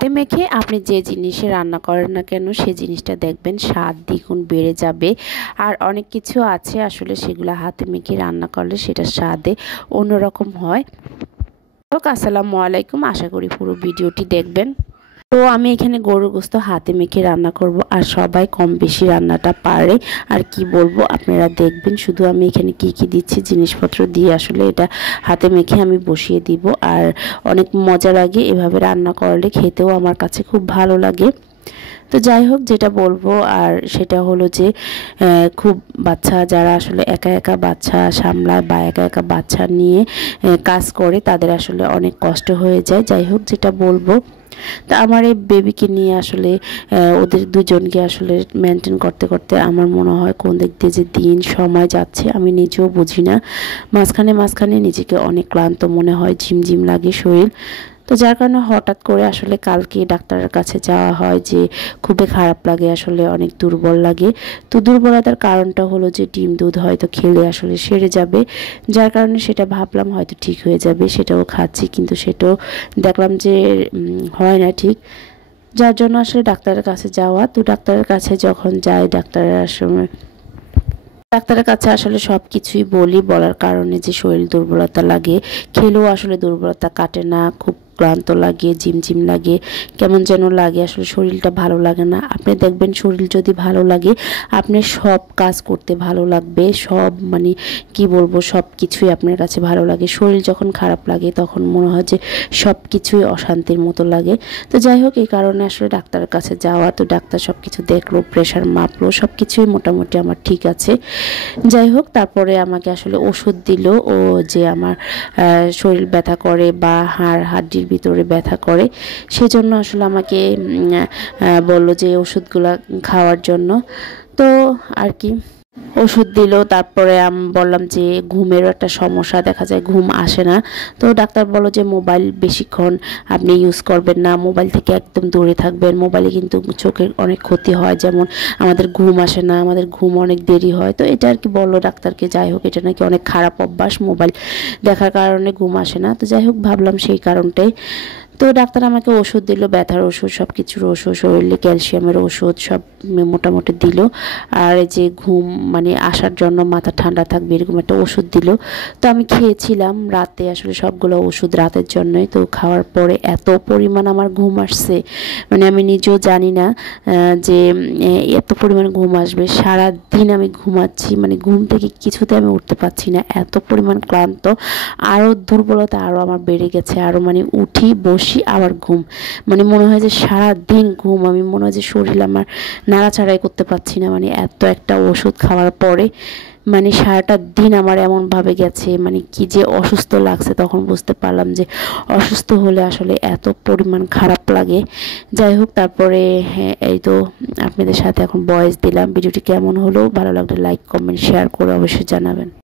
হাতে মেখে আপনি যে জিনিসে রান্না করেন না কেন সেই জিনিসটা দেখবেন স্বাদ দ্বিগুণ বেড়ে যাবে। আর অনেক কিছু আছে আসলে সেগুলো হাতে মেখে রান্না করলে সেটা স্বাদে অন্যরকম হয়। আসসালামু আলাইকুম, আশা করি পুরো ভিডিওটি দেখবেন। তো আমি এখানে গরুর গোশত হাতে মেখে রান্না করব, আর সবাই কম বেশি রান্নাটা পারে। আর কি বলবো, আপনারা দেখবেন শুধু আমি এখানে কি কি দিচ্ছি, জিনিসপত্র দিয়ে আসলে এটা হাতে মেখে আমি বসিয়ে দিব। আর অনেক মজা লাগে এভাবে রান্না করলে, খেতেও আমার কাছে খুব ভালো লাগে। তো যাই হোক, যেটা বলবো আর সেটা হলো যে খুব বাচ্চা যারা আসলে একা একা বাচ্চা সামলায় বা একা একা বাচ্চা নিয়ে কাজ করে, তাদের আসলে অনেক কষ্ট হয়ে যায়। যাই হোক, যেটা বলবো, তা আমার এই বেবিকে নিয়ে আসলে ওদের দুজনকে আসলে মেনটেন করতে করতে আমার মনে হয় কোন দিক দিয়ে যে দিন সময় যাচ্ছে আমি নিজেও বুঝি না। মাঝখানে নিজেকে অনেক ক্লান্ত মনে হয়, ঝিমঝিম লাগে শরীর। তো যার কারণে হঠাৎ করে আসলে কালকে ডাক্তারের কাছে যাওয়া হয়, যে খুবই খারাপ লাগে, আসলে অনেক দুর্বল লাগে। তো দুর্বলতার কারণটা হলো যে ডিম দুধ হয়তো খেলে আসলে সেরে যাবে, যার কারণে সেটা ভাবলাম হয়তো ঠিক হয়ে যাবে, সেটাও খাচ্ছি, কিন্তু সেটাও দেখলাম যে হয় না ঠিক। যার জন্য আসলে ডাক্তারের কাছে যাওয়া। তো ডাক্তারের কাছে যখন যাই, ডাক্তারের কাছে আসলে সব কিছুই বলার কারণে যে শরীর দুর্বলতা লাগে, খেলেও আসলে দুর্বলতা কাটে না, খুব ক্লান্ত লাগে, ঝিমঝিম লাগে, কেমন যেন লাগে, আসলে শরীরটা ভালো লাগে না। আপনি দেখবেন শরীর যদি ভালো লাগে, আপনি সব কাজ করতে ভালো লাগবে, সব মানে কি বলবো, সব কিছুই আপনার কাছে ভালো লাগে। শরীর যখন খারাপ লাগে তখন মনে হয় যে সব কিছুই অশান্তির মতো লাগে। তো যাই হোক, এই কারণে আসলে ডাক্তারের কাছে যাওয়া। তো ডাক্তার সব কিছু দেখলো, প্রেশার মাপলো, সব কিছুই মোটামুটি আমার ঠিক আছে। যাই হোক, তারপরে আমাকে আসলে ওষুধ দিল, ও যে আমার শরীর ব্যথা করে বা হাড্ডির ভিতরে ব্যথা করে, সেজন্য আসলে আমাকে বললো যে ওষুধগুলা খাওয়ার জন্য। তো আর কি ওষুধ দিল। তারপরে আমি বললাম যে ঘুমেরও একটা সমস্যা, দেখা যায় ঘুম আসে না। তো ডাক্তার বলল যে মোবাইল বেশিক্ষণ আপনি ইউজ করবেন না, মোবাইল থেকে একদম দূরে থাকবেন। মোবাইলে কিন্তু চোখের অনেক ক্ষতি হয়, যেমন আমাদের ঘুম আসে না, আমাদের ঘুম অনেক দেরি হয়। তো এটা আর কি বললো ডাক্তারকে। যাই হোক, এটা নাকি অনেক খারাপ অভ্যাস, মোবাইল দেখার কারণে ঘুম আসে না। তো যাই হোক, ভাবলাম সেই কারণটাই। তো ডাক্তার আমাকে ওষুধ দিল, ব্যথার ওষুধ, সব কিছুর ওষুধ, শরীরে ক্যালসিয়ামের ওষুধ সব মোটামুটি দিল। আর যে ঘুম মানে আসার জন্য মাথা ঠান্ডা থাকবে এরকম একটা ওষুধ দিল। তো আমি খেয়েছিলাম রাতে, আসলে সবগুলো ওষুধ রাতের জন্যই। তো খাওয়ার পরে এত পরিমাণ আমার ঘুম আসছে, মানে আমি নিজেও জানি না যে এত পরিমাণ ঘুম আসবে। সারা দিন আমি ঘুমাচ্ছি, মানে ঘুম থেকে কিছুতে আমি উঠতে পারছি না, এত পরিমাণ ক্লান্ত। আরও দুর্বলতা আরও আমার বেড়ে গেছে, আরও মানে উঠি বসি আবার ঘুম, মানে মনে হয় যে সারা দিন ঘুম। আমি মনে হয় যে শরীর আমার নাড়াচাড়াই করতে পারছি না, মানে এত একটা ওষুধ খাওয়ার পরে মানে সারাটা দিন আমার এমনভাবে গেছে, মানে কি যে অসুস্থ লাগছে। তখন বুঝতে পারলাম যে অসুস্থ হলে আসলে এত পরিমাণ খারাপ লাগে। যাই হোক, তারপরে হ্যাঁ, এই তো আপনাদের সাথে এখন ভয়েস দিলাম। ভিডিওটি কেমন হলো, ভালো লাগলে লাইক কমেন্ট শেয়ার করে অবশ্যই জানাবেন।